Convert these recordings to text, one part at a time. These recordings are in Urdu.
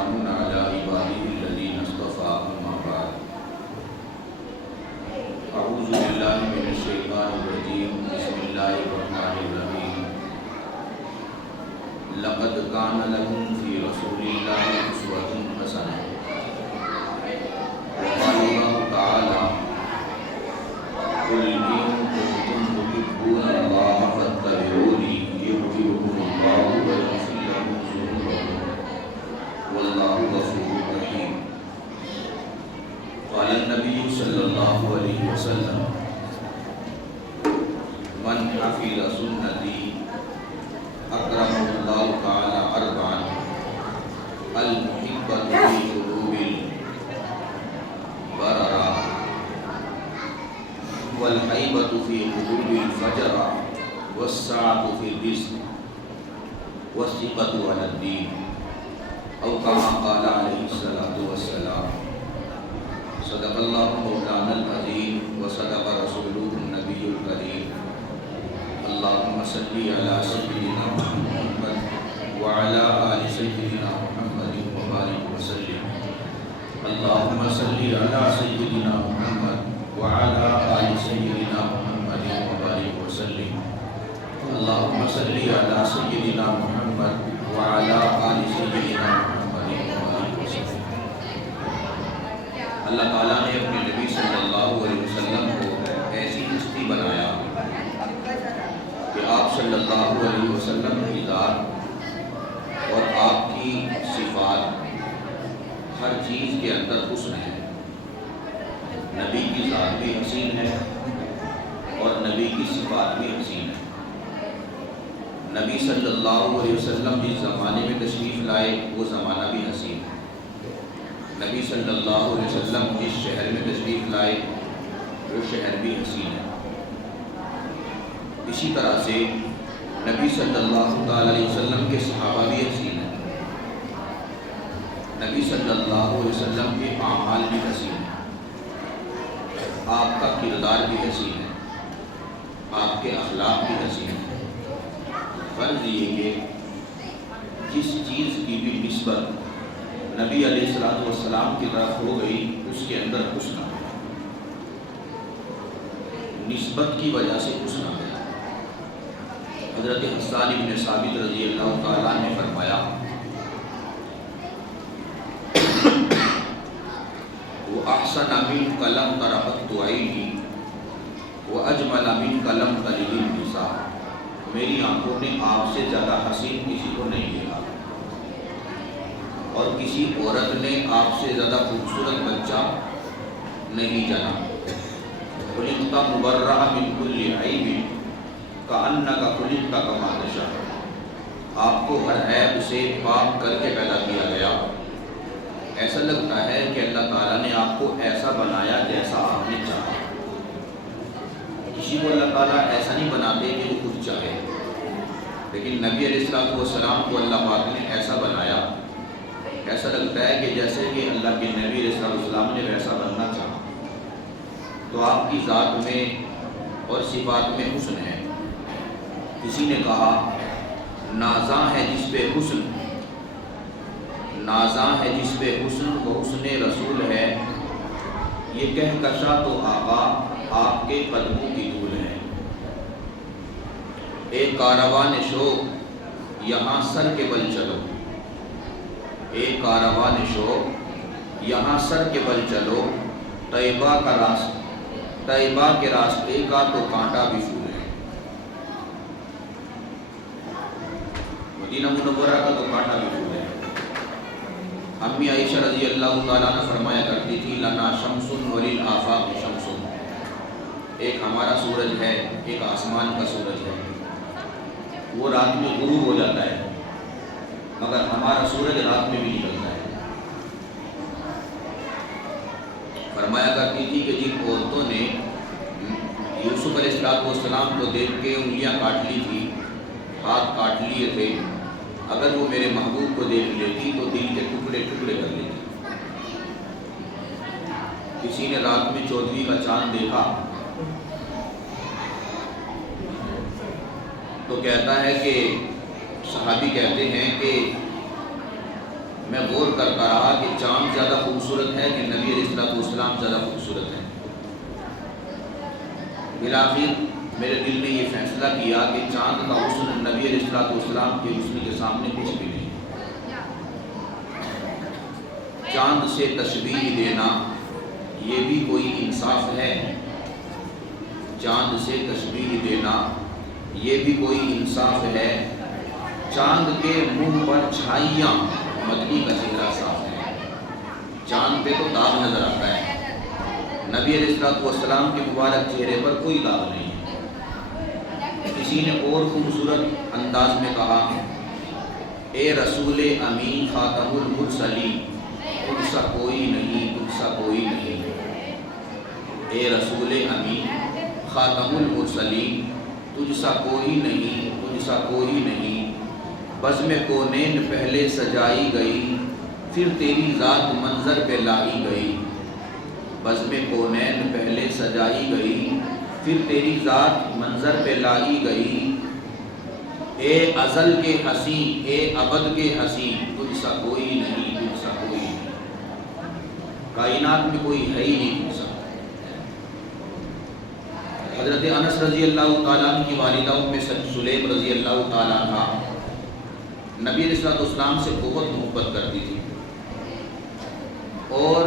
وسلام على عباده الذين اصطفى أما بعد أعوذ بالله من الشيطان الرجيم بسم الله الرحمن الرحيم لقد كان لكم في رسول الله أسوة حسنة وقال الله تعالى قل إن كنتم تحبون الله فاتبعوني يحببكم الله ويغفر لكم ذنوبكم والله غفور رحيم. قال النبي صلى الله عليه وسلم من حفظ سنتي أكرمه الله تعالى أربعا المحبة في قلوب البررة والهيبة في قلوب الفجرة والسعة في الرزق والثقة على الدين أو كما قال عليه الصلاة والسلام. صدق الله مولانا العظيم وصدق رسوله النبي الكريم. اللهم صل على سيدنا محمد وعلى آل سيدنا محمد وبارك وسلم. اللهم صل على سيدنا محمد وعلى آل سيدنا محمد وبارك وسلم. اللهم صل على سيدنا محمد وعلى آل سيدنا محمد وبارك وسلم. اللہ تعالیٰ نے اپنے نبی صلی اللہ علیہ وسلم کو ایسی ہستی بنایا کہ آپ صلی اللہ علیہ وسلم کی ذات اور آپ کی صفات ہر چیز کے اندر حسن ہے. نبی کی ذات بھی حسین ہے اور نبی کی صفات بھی حسین ہے. نبی صلی اللہ علیہ وسلم جس زمانے میں تشریف لائے وہ زمانہ بھی حسین ہے. نبی صلی اللہ علیہ وسلم جس شہر میں تشریف لائے وہ شہر بھی حسین ہے. اسی طرح سے نبی صلی اللہ علیہ وسلم کے صحابہ بھی حسین ہیں. نبی صلی اللہ علیہ وسلم کے اعمال بھی حسین ہیں. آپ کا کردار بھی حسین ہے. آپ کے اخلاق بھی حسین ہیں. فرض یہ کہ جس چیز کی بھی نسبت نبی علیہ السلام کی طرف ہو گئی اس کے اندر حسن آ گیا. نسبت کی وجہ سے حسن آ گیا. حضرت حسان بن ثابت رضی اللہ تعالیٰ نے فرمایا وَأَحْسَنَ مِنْكَ لَمْ تَرَ قَطُّ عَيْنِي وَأَجْمَلَ مِنْكَ لَمْ تَلِدِ النِّسَاءُ. میری آنکھوں نے آپ سے زیادہ حسین کسی کو نہیں دیکھا اور کسی عورت نے آپ سے زیادہ خوبصورت بچہ نہیں جانا. خُلِقْتَ مُبَرَّأً مِنْ كُلِّ عَيْبٍ كَأَنَّكَ خُلِقْتَ كَمَا تَشَاءُ. آپ کو ہر عیب سے پاک کر کے پیدا کیا گیا. ایسا لگتا ہے کہ اللہ تعالیٰ نے آپ کو ایسا بنایا جیسا آپ نے چاہا. کسی کو اللہ تعالیٰ ایسا نہیں بناتے کہ وہ خود چاہے، لیکن نبی علیہ السلام کو اللہ پاک نے ایسا بنایا. ایسا لگتا ہے کہ جیسے کہ اللہ کے نبی علیہ السلام نے ویسا بننا چاہا. تو آپ کی ذات میں اور صفات میں حسن ہے. کسی نے کہا نازاں ہے جس پہ حسن، نازاں ہے جس پہ حسن وہ حسن رسول ہے. یہ کہکشاں تو آقا آپ کے قدموں کی دھول ہے. ایک کاروان شوق یہاں سر کے بل چلو، ایک کاروان شوق یہاں سر کے بل چلو. طیبہ کے راستے کا تو کانٹا بھی پھول ہے. مدینہ منورہ کا تو کانٹا بھی پھول ہے. امی عائشہ رضی اللہ تعالیٰ عنہ فرمایا کرتی تھی لنا شمس وللآفاق شمس. ایک ہمارا سورج ہے، ایک آسمان کا سورج ہے. وہ رات میں غروب ہو جاتا ہے مگر ہمارا سورج رات میں بھی نکلتا ہے. فرمایا کرتی تھی کہ جن عورتوں نے یوسف علیہ السلام کو دیکھ کے انگلیاں کاٹ لی تھی، ہاتھ کاٹ لیے تھے، اگر وہ میرے محبوب کو دیکھ لیتی تو دل کے ٹکڑے ٹکڑے کر لیتی. کسی نے رات میں 14ویں کا چاند دیکھا تو کہتا ہے کہ صحابی کہتے ہیں کہ میں غور کرتا رہا کہ چاند زیادہ خوبصورت ہے کہ نبی علیہ السلام زیادہ خوبصورت ہے۔ بالآخر میرے دل نے یہ فیصلہ کیا کہ چاند کا حسن نبی علیہ السلام کے حسن کے سامنے کچھ بھی نہیں۔ چاند سے تشبیہ دینا یہ بھی کوئی انصاف ہے؟ چاند سے تشبیہ دینا یہ بھی کوئی انصاف ہے؟ چاند کے منہ پر چھائیاں مدنی کا چہرہ صاف ہے۔ چاند پہ تو داغ نظر آتا ہے، نبی علیہ السلام کے مبارک چہرے پر کوئی داغ نہیں ہے۔ کسی نے اور خوبصورت انداز میں کہا، اے رسول امین خاتم المرسلین، تجھ سا کوئی نہیں، تجھ سا کوئی نہیں۔ اے رسول امین خاتم المرسلین، تجھ سا کوئی نہیں، تجھ سا کوئی نہیں۔ بزم کونین پہلے سجائی گئی، پھر تیری ذات منظر پہ لائی گئی۔ بزم کونین پہلے سجائی گئی، پھر تیری ذات منظر پہ لائی گئی۔ اے ازل کے حسین، اے ابد کے حسین، تجھ سا کوئی نہیں، تجھ سا کوئی نہیں۔ کائنات میں کوئی ہے ہی نہیں تجھ سا۔ حضرت انس رضی اللہ تعالیٰ عنہ کی والدہ ام سلیم رضی اللہ تعالیٰ عنہ نبی علیہ السلام سے بہت محبت کرتی تھی، اور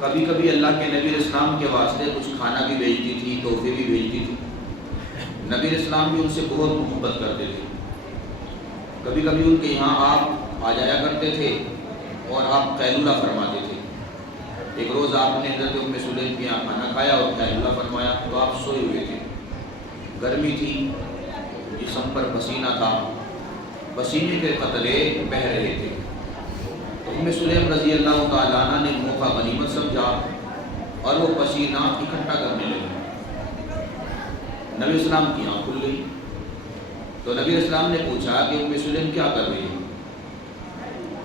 کبھی کبھی اللہ کے نبی علیہ السلام کے واسطے کچھ کھانا بھی بھیجتی تھی، تحفے بھی بھیجتی تھی۔ نبی علیہ السلام بھی ان سے بہت محبت کرتے تھے۔ کبھی کبھی ان کے یہاں آپ آ جایا کرتے تھے اور آپ قیلولہ فرماتے تھے۔ ایک روز آپ نے حضرت ام سلیم کے یہاں کھانا کھایا اور قیلولہ فرمایا تو آپ سوئے ہوئے تھے، گرمی تھی، جسم پر پسینہ تھا، پسینے کے قطرے بہہ رہے تھے۔ تو ام سلیم رضی اللہ تعالیٰ عنہ نے موقع غنیمت سمجھا اور وہ پسینہ اکٹھا کرنے لگے۔ نبی السلام کی آنکھ کھل گئی تو نبی السلام نے پوچھا کہ ام سلیم کیا کر رہی ہے؟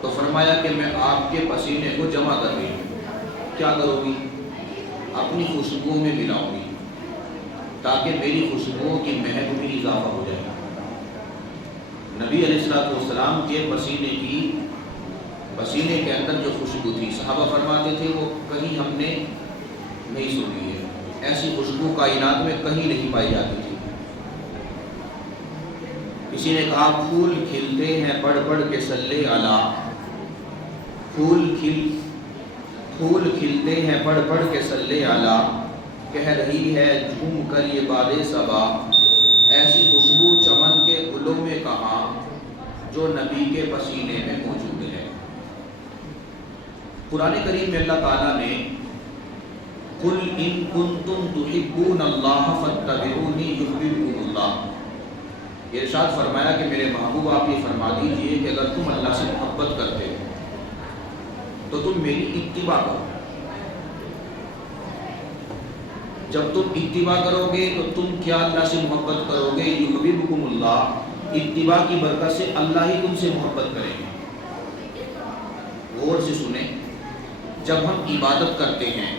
تو فرمایا کہ میں آپ کے پسینے کو جمع کر رہی ہوں۔ کیا کرو گی؟ اپنی خوشبو میں ملاؤں گی تاکہ میری خوشبوؤں کی مہک میں اضافہ ہو جائے۔ نبی علیہ السلام کے پسینے کے اندر جو خوشبو تھی، صحابہ فرماتے تھے وہ کہیں ہم نے نہیں سنی ہے، ایسی خوشبو کائنات میں کہیں نہیں پائی جاتی تھی۔ کسی نے کہا پھول کھلتے ہیں پڑھ پڑھ کے صلی علی، پھول کھلتے ہیں پڑھ پڑھ کے صلی علی، کہہ رہی ہے جھوم کر یہ باد صبا، ایسی خوشبو چمن کے گلوں میں کہاں جو نبی کے پسینے میں موجود ہے۔ قرآن کریم میں اللہ تعالیٰ نے قُلْ إِن كُنتُمْ تُحِبُّونَ اللَّهَ فَاتَّبِعُونِي يُحْبِبْكُمُ اللَّهُ، یہ ارشاد فرمایا کہ میرے محبوب آپ یہ فرما دیجئے کہ اگر تم اللہ سے محبت کرتے ہو تو تم میری اتباع کرو۔ جب تم اتباع کرو گے تو تم کیا اللہ سے محبت کرو گے؟ یحببکم اللہ، اتباع کی برکت سے اللہ ہی تم سے محبت کریں گے۔ غور سے سنیں، جب ہم عبادت کرتے ہیں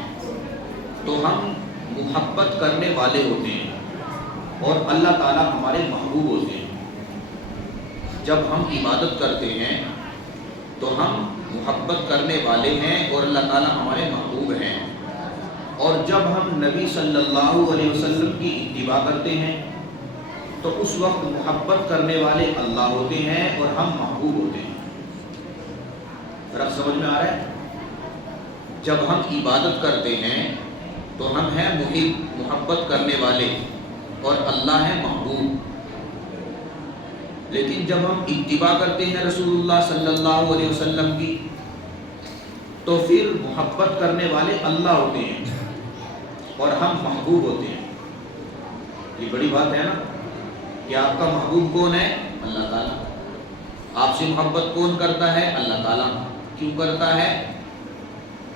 تو ہم محبت کرنے والے ہوتے ہیں اور اللہ تعالیٰ ہمارے محبوب ہوتے ہیں۔ جب ہم عبادت کرتے ہیں تو ہم محبت کرنے والے ہیں اور اللہ تعالیٰ ہمارے محبوب ہیں، اور جب ہم نبی صلی اللہ علیہ وسلم کی اتباع کرتے ہیں تو اس وقت محبت کرنے والے اللہ ہوتے ہیں اور ہم محبوب ہوتے ہیں۔ فرق سمجھ میں آ رہا ہے؟ جب ہم عبادت کرتے ہیں تو ہم ہیں محب، محبت کرنے والے، اور اللہ ہے محبوب۔ لیکن جب ہم اتباع کرتے ہیں رسول اللہ صلی اللہ علیہ وسلم کی تو پھر محبت کرنے والے اللہ ہوتے ہیں اور ہم محبوب ہوتے ہیں۔ یہ بڑی بات ہے نا کہ آپ کا محبوب کون ہے؟ اللہ تعالیٰ۔ آپ سے محبت کون کرتا ہے؟ اللہ تعالیٰ۔ کیوں کرتا ہے؟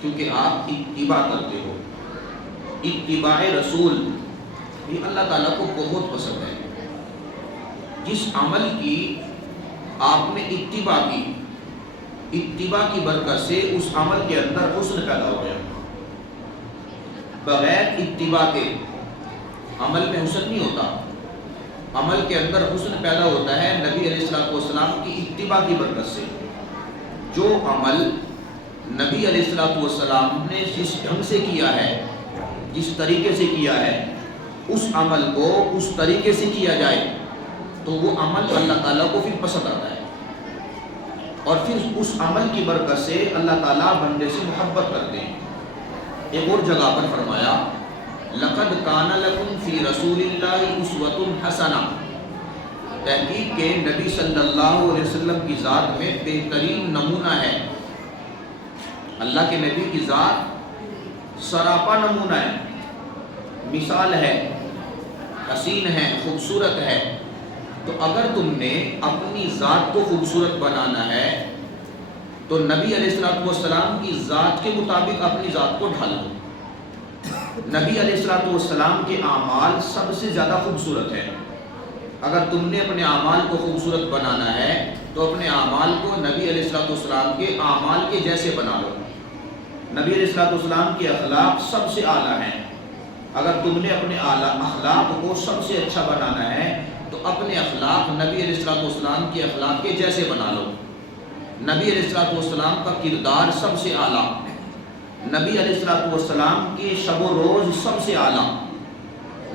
کیونکہ آپ اتباع کرتے ہو۔ اتباع رسول یہ اللہ تعالیٰ کو بہت پسند ہے۔ جس عمل کی آپ نے اتباع کی، اتباع کی برکت سے اس عمل کے اندر حسن پیدا ہو گیا۔ بغیر اتباع کے عمل میں حسن نہیں ہوتا، عمل کے اندر حسن پیدا ہوتا ہے نبی علیہ السلام کی اتباع کی برکت سے۔ جو عمل نبی علیہ الصلوۃ والسلام نے جس ڈھنگ سے کیا ہے، جس طریقے سے کیا ہے، اس عمل کو اس طریقے سے کیا جائے تو وہ عمل اللہ تعالیٰ کو پھر پسند آتا ہے، اور پھر اس عمل کی برکت سے اللہ تعالیٰ بندے سے محبت کرتے ہیں۔ ایک اور جگہ پر فرمایا لَقَدْ كَانَ لَكُمْ فِي رَسُولِ اللَّهِ أُسْوَةٌ حَسَنَةٌ، تحقیق کہ نبی صلی اللہ علیہ وسلم کی ذات میں بہترین نمونہ ہے۔ اللہ کے نبی کی ذات سراپا نمونہ ہے، مثال ہے، حسین ہے، خوبصورت ہے۔ تو اگر تم نے اپنی ذات کو خوبصورت بنانا ہے تو نبی علیہ الصلوۃ والسلام کی ذات کے مطابق اپنی ذات کو ڈھال دو۔ نبی علیہ الصلوۃ والسلام کے اعمال سب سے زیادہ خوبصورت ہے۔ اگر تم نے اپنے اعمال کو خوبصورت بنانا ہے تو اپنے اعمال کو نبی علیہ الصلوۃ والسلام کے اعمال کے جیسے بنا لو۔ نبی علیہ الصلوۃ والسلام کے اخلاق سب سے اعلیٰ ہیں، اگر تم نے اپنے اخلاق کو سب سے اچھا بنانا ہے تو اپنے اخلاق نبی علیہ الصلوۃ والسلام کے اخلاق کے جیسے بنا لو۔ نبی علیہ الصلوۃ والسلام کا کردار سب سے اعلیٰ، نبی علیہ الصلوۃ والسلام کے شب و روز سب سے اعلیٰ،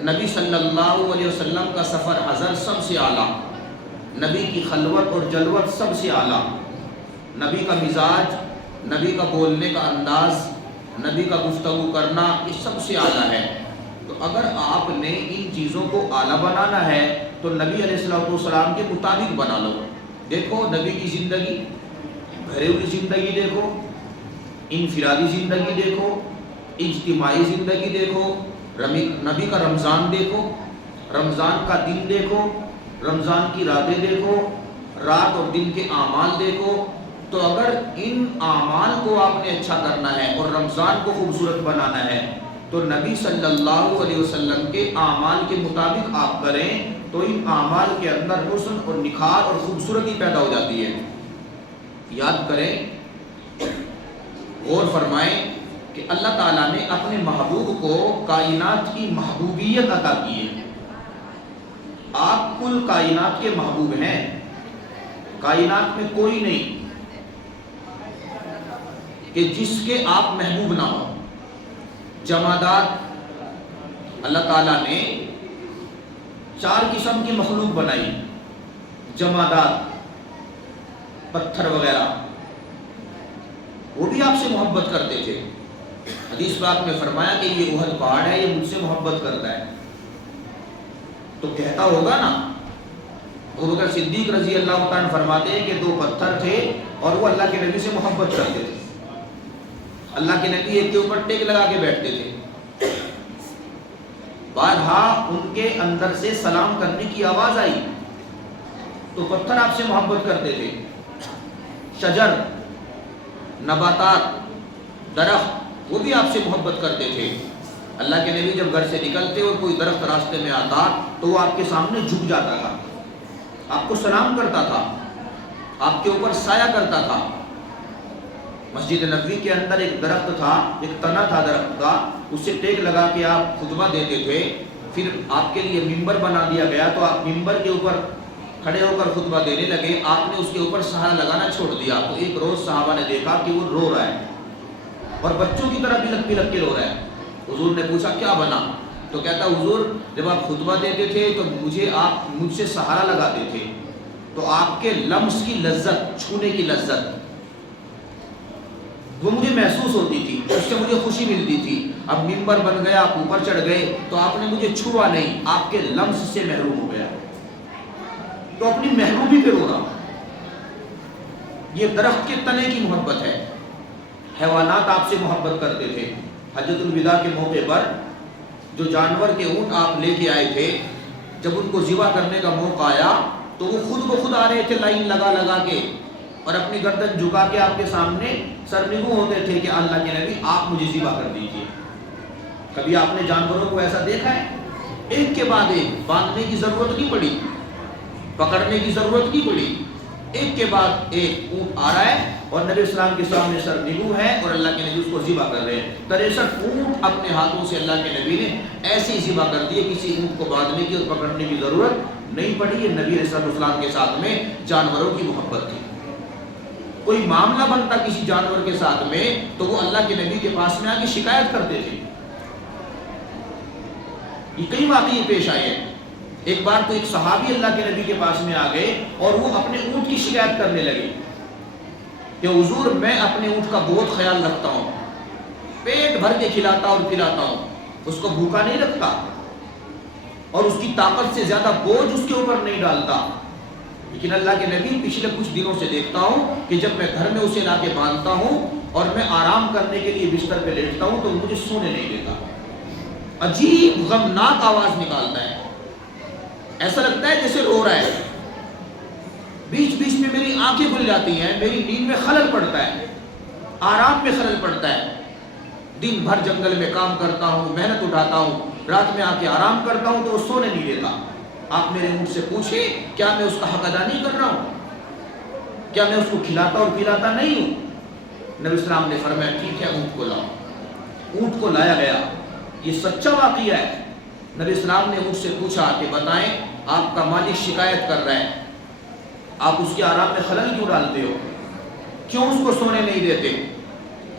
نبی صلی اللہ علیہ وسلم کا سفر حضر سب سے اعلیٰ، نبی کی خلوت اور جلوت سب سے اعلیٰ، نبی کا مزاج، نبی کا بولنے کا انداز، نبی کا گفتگو کرنا، یہ سب سے اعلیٰ ہے۔ تو اگر آپ نے ان چیزوں کو اعلیٰ بنانا ہے تو نبی علیہ الصلوۃ والسلام کے مطابق بنا لو۔ دیکھو نبی کی زندگی، گھریلو زندگی دیکھو، انفرادی زندگی دیکھو، اجتماعی زندگی دیکھو، نبی کا رمضان دیکھو، رمضان کا دن دیکھو، رمضان کی راتیں دیکھو، رات اور دن کے اعمال دیکھو۔ تو اگر ان اعمال کو آپ نے اچھا کرنا ہے اور رمضان کو خوبصورت بنانا ہے تو نبی صلی اللہ علیہ وسلم کے اعمال کے مطابق آپ کریں تو ان اعمال کے اندر حسن اور نکھار اور خوبصورتی پیدا ہو جاتی ہے۔ یاد کریں، غور فرمائیں کہ اللہ تعالیٰ نے اپنے محبوب کو کائنات کی محبوبیت عطا کی ہے۔ آپ کل کائنات کے محبوب ہیں، کائنات میں کوئی نہیں کہ جس کے آپ محبوب نہ ہو۔ جمادات اللہ تعالیٰ نے 4 قسم کی مخلوق بنائی، جمادات، پتھر وغیرہ، وہ بھی آپ سے محبت کرتے تھے۔ حدیث پاک میں فرمایا کہ یہ احد پہاڑ ہے، یہ مجھ سے محبت کرتا ہے، تو کہتا ہوگا نا۔ ابوبکر صدیق رضی اللہ تعالیٰ عنہ فرماتے ہیں کہ 2 پتھر تھے اور وہ اللہ کے نبی سے محبت کرتے تھے۔ اللہ کے نبی ایک کے اوپر ٹیک لگا کے بیٹھتے تھے، بارہا ان کے اندر سے سلام کرنے کی آواز آئی تو پتھر آپ سے محبت کرتے تھے۔ شجر، نباتات، درخت، وہ بھی آپ سے محبت کرتے تھے۔ اللہ کے نبی جب گھر سے نکلتے اور کوئی درخت راستے میں آتا تو وہ آپ کے سامنے جھک جاتا تھا، آپ کو سلام کرتا تھا، آپ کے اوپر سایہ کرتا تھا۔ مسجد نبوی کے اندر ایک درخت تھا، ایک تنا تھا درخت کا، اس سے ٹیک لگا کے آپ خطبہ دیتے تھے۔ پھر آپ کے لیے ممبر بنا دیا گیا تو آپ ممبر کے اوپر کھڑے ہو کر خطبہ دینے لگے، آپ نے اس کے اوپر سہارا لگانا چھوڑ دیا۔ تو ایک روز صحابہ نے دیکھا کہ وہ رو رہا ہے اور بچوں کی طرح بلک بلک کے رو رہا ہے۔ حضور نے پوچھا کیا بنا؟ تو کہتا حضور جب آپ خطبہ دیتے تھے تو آپ مجھ سے سہارا لگاتے تھے تو آپ کے لمس کی لذت، چھونے کی لذت وہ مجھے محسوس ہوتی تھی، اس سے مجھے خوشی ملتی تھی۔ اب ممبر بن گیا، آپ اوپر چڑھ گئے تو آپ نے مجھے چھوا نہیں، آپ کے لمس سے محروم ہو گیا، تو اپنی محرومی پہ رو رہا۔ یہ درخت کے تنے کی محبت ہے۔ حیوانات آپ سے محبت کرتے تھے۔ حجۃ الوداع کے موقع پر جو جانور کے اونٹ آپ لے کے آئے تھے، جب ان کو ذبح کرنے کا موقع آیا تو وہ خود بخود آ رہے تھے لائن لگا لگا کے اور اپنی گردن جھکا کے آپ کے سامنے سرنگوں ہوتے تھے کہ اللہ کے نبی آپ مجھے ذبح کر دیجیے۔ کبھی آپ نے جانوروں کو ایسا دیکھا ہے؟ ایک کے بعد ایک، باندھنے کی ضرورت نہیں پڑی، پکڑنے کی ضرورت نہیں پڑی، ایک کے بعد ایک اونٹ آ رہا ہے اور نبی اسلام کے سامنے سرنگوں ہے اور اللہ کے نبی اس کو ذبح کر رہے ہیں۔ 63 اونٹ اپنے ہاتھوں سے اللہ کے نبی نے ایسے ہی ذبح کر دیے، کسی اونٹ کو باندھنے کی اور پکڑنے کی ضرورت نہیں پڑی۔ یہ نبی علیہ السلام کے ساتھ میں جانوروں کی محبت تھی۔ کوئی معاملہ بنتا کسی جانور کے ساتھ میں تو وہ اللہ کے نبی کے پاس میں آ کے شکایت کرتے تھے. یہ کئی واقعے پیش آئے ہیں. ایک بار تو ایک صحابی اللہ کے نبی کے پاس میں آ گئے اور وہ اپنے اونٹ کی شکایت کرنے لگے کہ حضور میں اپنے اونٹ کا بہت خیال رکھتا ہوں, پیٹ بھر کے کھلاتا اور پلاتا ہوں, اس کو بھوکا نہیں رکھتا اور اس کی طاقت سے زیادہ بوجھ اس کے اوپر نہیں ڈالتا, لیکن اللہ کے نبی پچھلے کچھ دنوں سے دیکھتا ہوں کہ جب میں گھر میں اسے لا کے باندھتا ہوں اور میں آرام کرنے کے لیے بستر پہ لیٹتا ہوں تو مجھے سونے نہیں دیتا. عجیب غمناک آواز نکالتا ہے, ایسا لگتا ہے جیسے رو رہا ہے. بیچ بیچ میں میری آنکھیں کھل جاتی ہیں, میری نیند میں خلل پڑتا ہے, آرام میں خلل پڑتا ہے. دن بھر جنگل میں کام کرتا ہوں, محنت اٹھاتا ہوں, رات میں آ کے آرام کرتا ہوں تو وہ سونے نہیں دیتا. آپ میرے اونٹ سے پوچھیں کیا میں اس کا حق ادا نہیں کر رہا ہوں؟ کیا میں اس کو کھلاتا اور پلاتا نہیں ہوں؟ نبی اسلام نے فرمایا ٹھیک ہے اونٹ کو لاؤ. اونٹ کو لایا گیا. یہ سچا واقعہ ہے. نبی اسلام نے اونٹ سے پوچھا کہ بتائیں آپ کا مالک شکایت کر رہا ہے, آپ اس کے آرام میں خلل کیوں ڈالتے ہو؟ کیوں اس کو سونے نہیں دیتے؟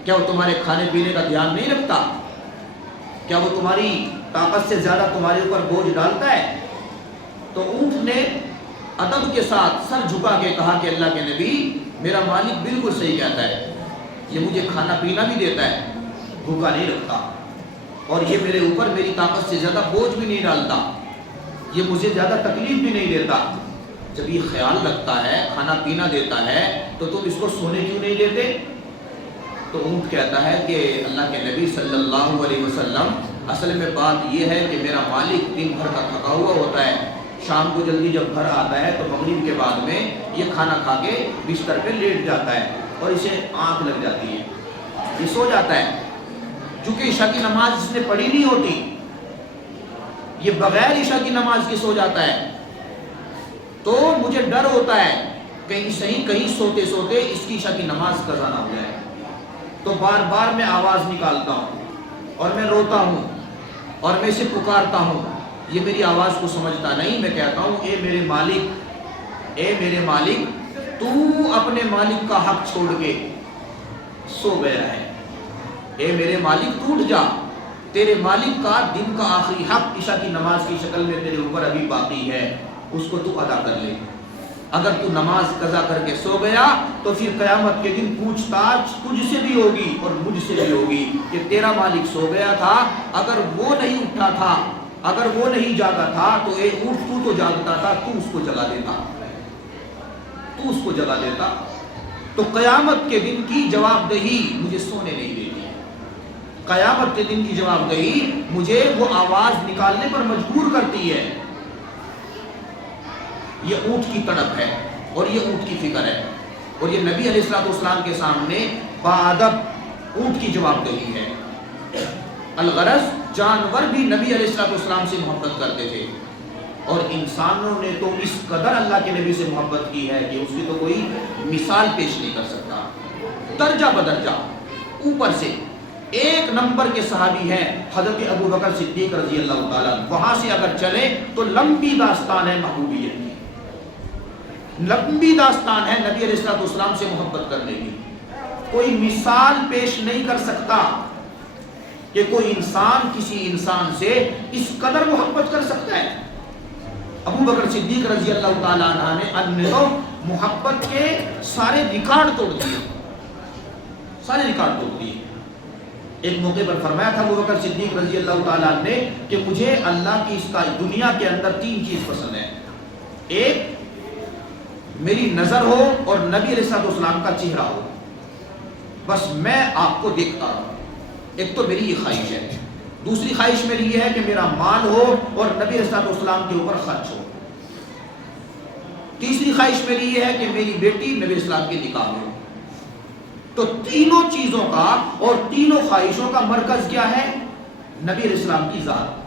کیا وہ تمہارے کھانے پینے کا دھیان نہیں رکھتا؟ کیا وہ تمہاری طاقت سے زیادہ تمہارے اوپر بوجھ ڈالتا ہے؟ تو اونٹ نے ادب کے ساتھ سر جھکا کے کہا کہ اللہ کے نبی میرا مالک بالکل صحیح کہتا ہے, یہ مجھے کھانا پینا بھی دیتا ہے, بھوکا نہیں رکھتا, اور یہ میرے اوپر میری طاقت سے زیادہ بوجھ بھی نہیں ڈالتا, یہ مجھے زیادہ تکلیف بھی نہیں دیتا. جب یہ خیال رکھتا ہے, کھانا پینا دیتا ہے, تو تم اس کو سونے کیوں نہیں دیتے؟ تو اونٹ کہتا ہے کہ اللہ کے نبی صلی اللہ علیہ وسلم اصل میں بات یہ ہے کہ میرا مالک دن بھر کا تھکا ہوا ہوتا ہے, شام کو جلدی جب گھر آتا ہے تو مغرب کے بعد میں یہ کھانا کھا کے بستر پہ لیٹ جاتا ہے اور اسے آنکھ لگ جاتی ہے, یہ سو جاتا ہے. چونکہ عشاء کی نماز اس نے پڑھی نہیں ہوتی, یہ بغیر عشاء کی نماز کے سو جاتا ہے, تو مجھے ڈر ہوتا ہے کہیں سوتے سوتے اس کی عشاء کی نماز قضا نہ ہو جائے. تو بار بار میں آواز نکالتا ہوں اور میں روتا ہوں اور میں اسے پکارتا ہوں, یہ میری آواز کو سمجھتا نہیں. میں کہتا ہوں اے میرے مالک تو اپنے مالک کا حق چھوڑ کے سو گیا ہے, اے میرے مالک تو اٹھ جا, تیرے مالک کا دن کا آخری حق عشاء کی نماز کی شکل میں تیرے اوپر ابھی باقی ہے, اس کو تو ادا کر لے. اگر تو نماز قضا کر کے سو گیا تو پھر قیامت کے دن پوچھ تاچھ تجھ سے بھی ہوگی اور مجھ سے بھی ہوگی کہ تیرا مالک سو گیا تھا, اگر وہ نہیں اٹھا تھا, اگر وہ نہیں جاگا تھا تو اے اونٹ تو جاگتا تھا, تو اس کو جگا دیتا. تو قیامت کے دن کی جواب دہی مجھے سونے نہیں دیتی, قیامت کے دن کی جواب دہی مجھے وہ آواز نکالنے پر مجبور کرتی ہے. یہ اونٹ کی تڑپ ہے اور یہ اونٹ کی فکر ہے, اور یہ نبی علیہ الصلوۃ والسلام کے سامنے باادب اونٹ کی جواب دہی ہے. الغرض جانور بھی نبی علیہ الصلوۃ والسلام سے محبت کرتے تھے, اور انسانوں نے تو اس قدر اللہ کے نبی سے محبت کی ہے کہ اس کی تو کوئی مثال پیش نہیں کر سکتا. درجہ بدرجہ اوپر سے ایک نمبر کے صحابی ہیں حضرت ابو بکر صدیق رضی اللہ تعالیٰ. وہاں سے اگر چلے تو لمبی داستان ہے محبوبیت کی, لمبی داستان ہے نبی علیہ الصلوۃ والسلام سے محبت کرنے کی. کوئی مثال پیش نہیں کر سکتا کہ کوئی انسان کسی انسان سے اس قدر محبت کر سکتا ہے. ابو بکر صدیق رضی اللہ تعالیٰ عنہ نے تو محبت کے سارے ریکارڈ توڑ دیے, سارے ریکارڈ توڑ دیے. ایک موقع پر فرمایا تھا ابو بکر صدیق رضی اللہ تعالیٰ عنہ نے کہ مجھے اللہ کی اس دنیا کے اندر 3 چیز پسند ہے. ایک میری نظر ہو اور نبی علیہ الصلوۃ والسلام کا چہرہ ہو, بس میں آپ کو دیکھتا رہوں. ایک تو میری یہ خواہش ہے. دوسری خواہش میری یہ ہے کہ میرا مال ہو اور نبی علیہ الصلوۃ والسلام کے اوپر خرچ ہو. تیسری خواہش میری یہ ہے کہ میری بیٹی نبی السلام کے نکاح ہو. تو تینوں چیزوں کا اور تینوں خواہشوں کا مرکز کیا ہے؟ نبی علیہ السلام کی ذات.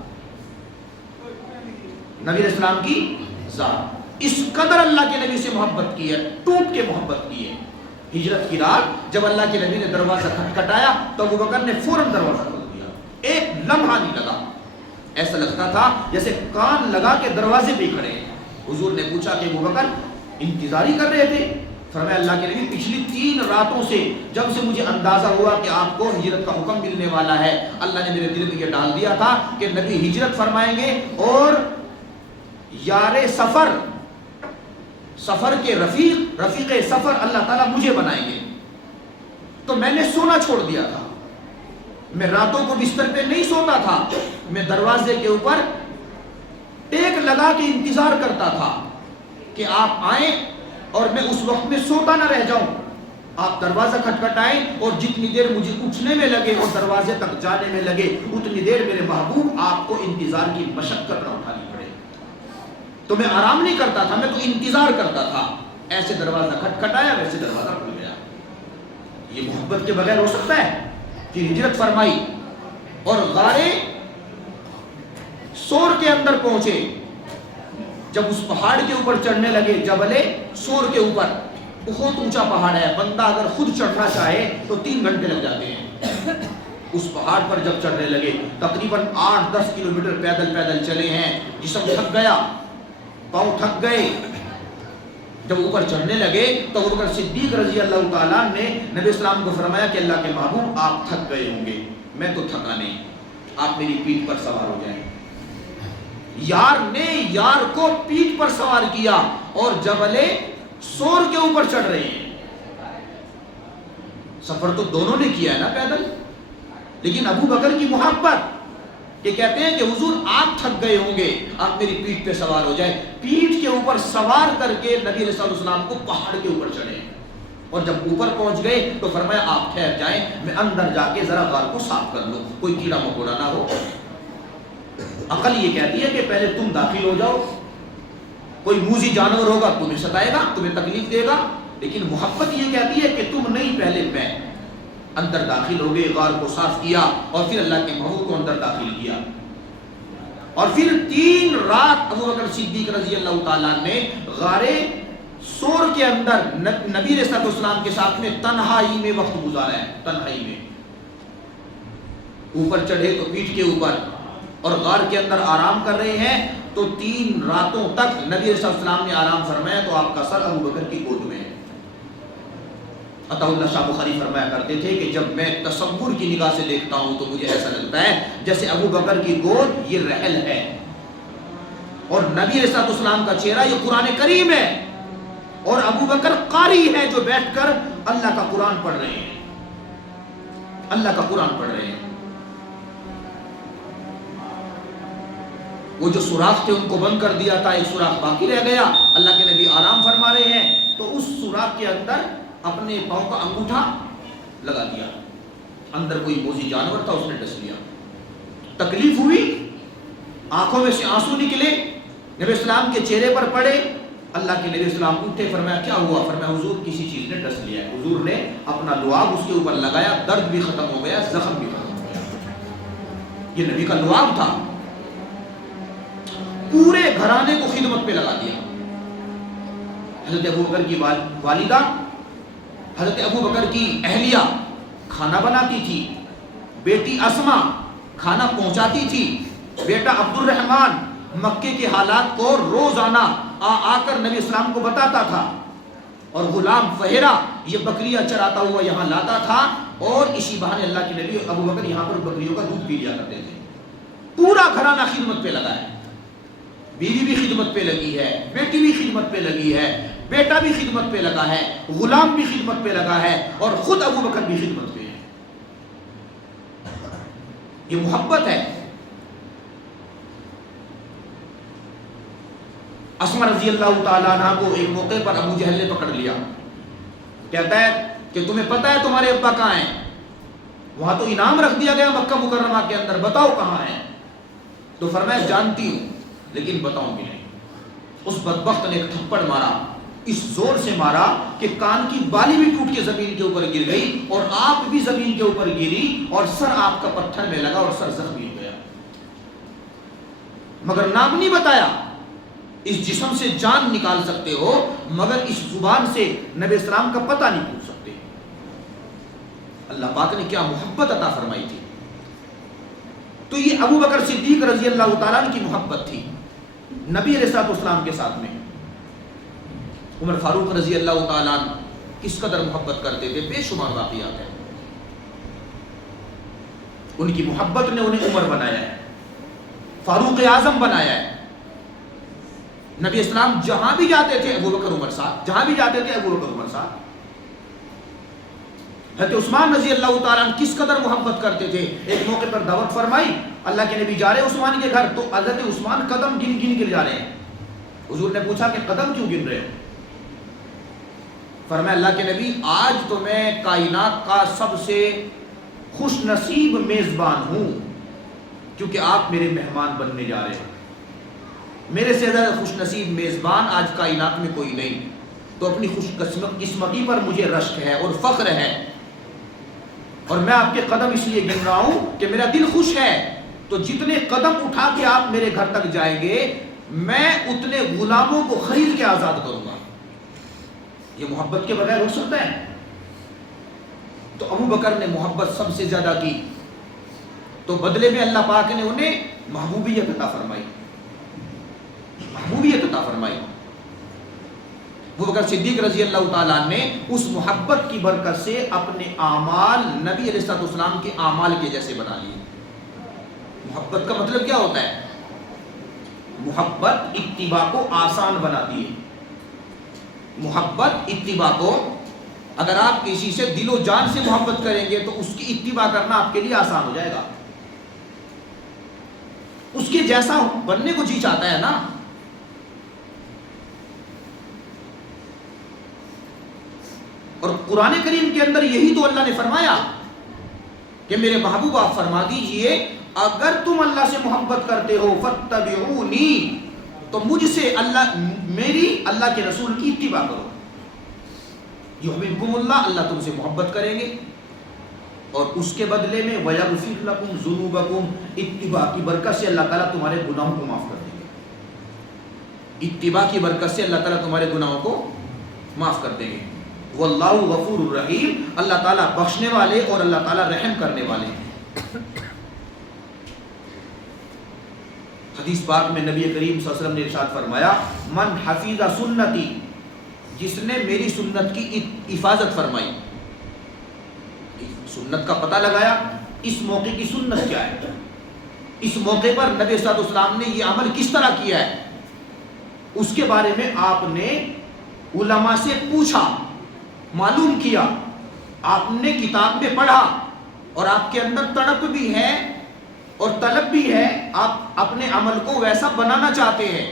نبی علیہ السلام کی ذات. اس قدر اللہ کے نبی سے محبت کی ہے, ٹوٹ کے محبت کی ہے. ہجرت کی رات جب اللہ کے نبی نے دروازہ کھٹکھٹایا تو ابو بکر نے فوراً دروازہ کھول دیا. ایک لمحہ نہیں لگا, ایسا لگتا تھا جیسے کان لگا کے دروازے پہ کھڑے ہیں. حضور نے پوچھا کہ ابو بکر انتظار ہی کر رہے تھے؟ فرمایا اللہ کے نبی پچھلی 3 راتوں سے جب سے مجھے اندازہ ہوا کہ آپ کو ہجرت کا حکم ملنے والا ہے، اللہ نے میرے دل میں یہ ڈال دیا تھا کہ نبی ہجرت فرمائیں گے اور یار سفر کے رفیق سفر اللہ تعالیٰ مجھے بنائیں گے۔ تو میں نے سونا چھوڑ دیا تھا، میں راتوں کو بستر پہ نہیں سوتا تھا، میں دروازے کے اوپر ٹیک لگا کے انتظار کرتا تھا کہ آپ آئیں اور میں اس وقت میں سوتا نہ رہ جاؤں۔ آپ دروازہ کھٹکھٹائیں اور جتنی دیر مجھے اٹھنے میں لگے اور دروازے تک جانے میں لگے اتنی دیر میرے محبوب آپ کو انتظار کی مشقت نہ اٹھانی پڑے۔ تو میں آرام نہیں کرتا تھا، میں تو انتظار کرتا تھا۔ ایسے دروازہ کھٹکھٹایا، ویسے دروازہ کھل گیا۔ یہ محبت کے بغیر ہو سکتا ہے کہ ہجرت فرمائی اور غارے سور کے اندر پہنچے، جب اس پہاڑ کے اوپر چڑھنے لگے، جبل سور کے اوپر، بہت اونچا پہاڑ ہے، بندہ اگر خود چڑھنا چاہے تو 3 گھنٹے لگ جاتے ہیں۔ اس پہاڑ پر جب چڑھنے لگے تقریباً 8-10 کلومیٹر پیدل چلے ہیں، جسم تھک گیا، پاؤں تھک گئے۔ جب اوپر چڑھنے لگے تو ابوبکر صدیق رضی اللہ تعالیٰ نے نبی اسلام کو فرمایا کہ اللہ کے محبوب آپ تھک گئے ہوں گے، میں تو تھکا نہیں، آپ میری پیٹھ پر سوار ہو جائیں۔ یار نے یار کو پیٹھ پر سوار کیا اور جبل سور کے اوپر چڑھ رہے ہیں۔ سفر تو دونوں نے کیا ہے نا پیدل، لیکن ابو بکر کی محبت کہ کہتے ہیں کہ حضور آپ تھک گئے ہوں گے، آپ میری پیٹھ پہ سوار ہو جائیں۔ پیٹھ کے اوپر سوار کر کے نبی علیہ السلام کو پہاڑ کے اوپر چڑھے اور جب اوپر پہنچ گئے تو فرمایا آپ ٹھہر جائیں، میں اندر جا کے ذرا غار کو صاف کر لوں، کوئی کیڑا مکوڑا نہ ہو۔ عقل یہ کہتی ہے کہ پہلے تم داخل ہو جاؤ، کوئی موذی جانور ہوگا تمہیں ستائے گا، تمہیں تکلیف دے گا، لیکن محبت یہ کہتی ہے کہ تم نہیں، پہلے میں۔ اندر داخل ہو گئے، غار کو صاف کیا اور پھر اللہ کے محبوب کو اندر داخل کیا، اور پھر 3 رات ابوبکر صدیق رضی اللہ تعالیٰ نے غار سور کے اندر نبی علیہ السلام کے ساتھ میں تنہائی میں وقت گزارا ہے۔ تنہائی میں اوپر چڑھے تو پیٹھ کے اوپر اور غار کے اندر آرام کر رہے ہیں، تو 3 راتوں تک نبی علیہ السلام نے آرام فرمایا تو آپ کا سر ابوبکر کی گود میں ہے۔ عطا اللہ شاہ بخاری فرمایا کرتے تھے کہ جب میں تصور کی نگاہ سے دیکھتا ہوں تو مجھے ایسا لگتا ہے جیسے ابو بکر کی گود یہ رحل ہے اور نبی علیہ السلام کا چہرہ یہ قرآن کریم ہے، اور ابو بکر قاری ہے جو بیٹھ کر اللہ کا قرآن پڑھ رہے ہیں، اللہ کا قرآن پڑھ رہے ہیں۔ وہ جو سوراخ تھے ان کو بند کر دیا تھا، ایک سوراخ باقی رہ گیا، اللہ کے نبی آرام فرما رہے ہیں، تو اس سوراخ کے اندر اپنے پاؤں کا انگوٹھا لگا دیا، اندر کوئی موذی جانور تھا اس نے ڈس لیا، تکلیف ہوئی، آنکھوں میں سے آنسو نکلے، نبی اسلام کے چہرے پر پڑے، اللہ کے نبی اسلام اٹھے، فرمایا کیا ہوا؟ فرمایا حضور کسی چیز نے ڈس لیا ہے۔ حضور نے اپنا لعاب اس کے اوپر لگایا، درد بھی ختم ہو گیا، زخم بھی ختم ہو گیا۔ یہ نبی کا لعاب تھا، پورے گھرانے کو خدمت پہ لگا دیا۔ حضرت ابو بکر کی والدہ، حضرت ابو بکر کی اہلیہ کھانا بناتی تھی، بیٹی اسما کھانا پہنچاتی تھی، بیٹا عبد الرحمن مکے کے حالات کو روزانہ آ کر نبی اسلام کو بتاتا تھا، اور غلام فہرا یہ بکریاں چراتا ہوا یہاں لاتا تھا، اور اسی بہانے اللہ کے نبی ابو بکر یہاں پر بکریوں کا دودھ پی لیا کرتے تھے۔ پورا گھرانہ خدمت پہ لگا ہے، بیوی بھی خدمت پہ لگی ہے، بیٹی بھی خدمت پہ لگی ہے، بیٹا بھی خدمت پہ لگا ہے، غلام بھی خدمت پہ لگا ہے، اور خود ابو بکر بھی خدمت پہ ہے۔ یہ محبت ہے۔ اسما رضی اللہ تعالیٰ عنہ کو ایک موقع پر ابو جہل نے پکڑ لیا، کہتا ہے کہ تمہیں پتہ ہے تمہارے ابا کہاں ہیں؟ وہاں تو انعام رکھ دیا گیا مکہ مکرمہ کے اندر، بتاؤ کہاں ہیں؟ تو فرمایا جانتی ہوں لیکن بتاؤں گی نہیں۔ اس بدبخت نے ایک تھپڑ مارا، اس زور سے مارا کہ کان کی بالی بھی ٹوٹ کے زمین کے اوپر گر گئی، اور آپ بھی زمین کے اوپر گری، اور سر آپ کا پتھر میں لگا اور سر زخمی ہو گیا۔ مگر نام نہیں بتایا، اس جسم سے جان نکال سکتے ہو مگر اس زبان سے نبی اسلام کا پتہ نہیں پوچھ سکتے۔ اللہ پاک نے کیا محبت عطا فرمائی تھی۔ تو یہ ابو بکر صدیق رضی اللہ تعالیٰ عنہ کی محبت تھی نبی علیہ السلام کے ساتھ میں۔ عمر فاروق رضی اللہ تعالیٰ عنہ کس قدر محبت کرتے تھے، بے شمار واقعات ہیں. ان کی محبت نے انہیں عمر بنایا ہے، فاروق اعظم بنایا ہے. نبی اسلام جہاں بھی جاتے تھے ابو بکر عمر صاحب، جہاں بھی جاتے تھے ابو بکر عمر صاحب. حضرت عثمان رضی اللہ تعالیٰ عنہ کس قدر محبت کرتے تھے. ایک موقع پر دعوت فرمائی، اللہ کے نبی جا رہے عثمان کے گھر، تو حضرت عثمان قدم گن گن کے جا رہے ہیں. حضور نے پوچھا کہ قدم کیوں گن رہے ہو؟ فرمایا اللہ کے نبی آج تو میں کائنات کا سب سے خوش نصیب میزبان ہوں، کیونکہ آپ میرے مہمان بننے جا رہے ہیں. میرے سے زیادہ خوش نصیب میزبان آج کائنات میں کوئی نہیں. تو اپنی خوش قسمتی پر مجھے رشک ہے اور فخر ہے، اور میں آپ کے قدم اس لیے گن رہا ہوں کہ میرا دل خوش ہے. تو جتنے قدم اٹھا کے آپ میرے گھر تک جائیں گے میں اتنے غلاموں کو خرید کے آزاد کروں گا. یہ محبت کے بغیر ہو سکتا ہے؟ تو ابو بکر نے محبت سب سے زیادہ کی، تو بدلے میں اللہ پاک نے انہیں محبوبیت عطا فرمائی، محبوبیت عطا فرمائی. ابو بکر صدیق رضی اللہ تعالیٰ نے اس محبت کی برکت سے اپنے اعمال نبی علیہ السلام کے اعمال کے جیسے بنا لیے. محبت کا مطلب کیا ہوتا ہے؟ محبت اتباع کو آسان بناتی ہے. محبت اتباع کو، اگر آپ کسی سے دل و جان سے محبت کریں گے تو اس کی اتباع کرنا آپ کے لیے آسان ہو جائے گا. اس کے جیسا بننے کو جی چاہتا ہے نا. اور قرآن کریم کے اندر یہی تو اللہ نے فرمایا کہ میرے محبوب آپ فرما دیجئے اگر تم اللہ سے محبت کرتے ہو فاتبعونی، تو مجھ سے اللہ کے رسول کی اتباع کرو. یحببکم اللہ، اللہ تم سے محبت کریں گے، اور اس کے بدلے میں ویغفر لکم ذنوبکم، اتباع کی برکت سے اللہ تعالیٰ تمہارے گناہوں کو معاف کر دیں گے. اتباع کی برکت سے اللہ تعالیٰ تمہارے گناہوں کو معاف کر دیں گے. واللہ غفور الرحیم، اللہ تعالیٰ بخشنے والے اور اللہ تعالیٰ رحم کرنے والے ہیں. حدیث پاک میں نبی کریم صلی اللہ علیہ وسلم نے ارشاد فرمایا من حفظ سنتی، جس نے میری سنت کی حفاظت فرمائی، سنت کا پتہ لگایا اس موقع کی سنت کیا ہے، اس موقع پر نبی صلی اللہ علیہ وسلم نے یہ عمل کس طرح کیا ہے، اس کے بارے میں آپ نے علماء سے پوچھا، معلوم کیا، آپ نے کتاب میں پڑھا، اور آپ کے اندر تڑپ بھی ہے اور طلب بھی ہے، آپ اپنے عمل کو ویسا بنانا چاہتے ہیں.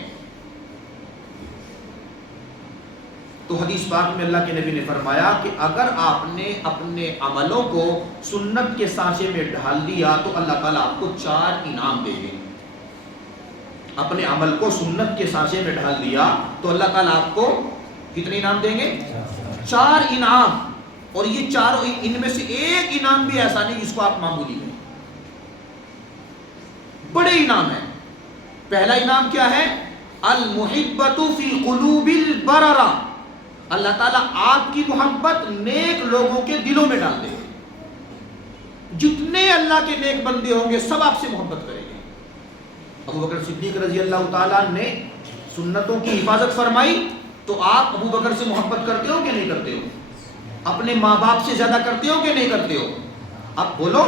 تو حدیث پاک میں اللہ کے نبی نے فرمایا کہ اگر آپ نے اپنے عملوں کو سنت کے سانچے میں ڈھال دیا تو اللہ تعالیٰ آپ کو 4 انعام دے گے. اپنے عمل کو سنت کے سانچے میں ڈھال دیا تو اللہ تعالیٰ آپ کو کتنے انعام دیں گے؟ 4 انعام. اور یہ 4 ان میں سے ایک انعام بھی ایسا نہیں جس کو آپ معمولی لیں، بڑے انعام ہیں. پہلا انعام کیا ہے؟ المحبت فی قلوب البررہ، اللہ تعالیٰ آپ کی محبت نیک لوگوں کے دلوں میں ڈال دے گا. جتنے اللہ کے نیک بندے ہوں گے سب آپ سے محبت کریں گے. ابو بکر صدیق رضی اللہ تعالیٰ نے سنتوں کی حفاظت فرمائی، تو آپ ابو بکر سے محبت کرتے ہو کہ نہیں کرتے ہو؟ اپنے ماں باپ سے زیادہ کرتے ہو کہ نہیں کرتے ہو؟ اب بولو،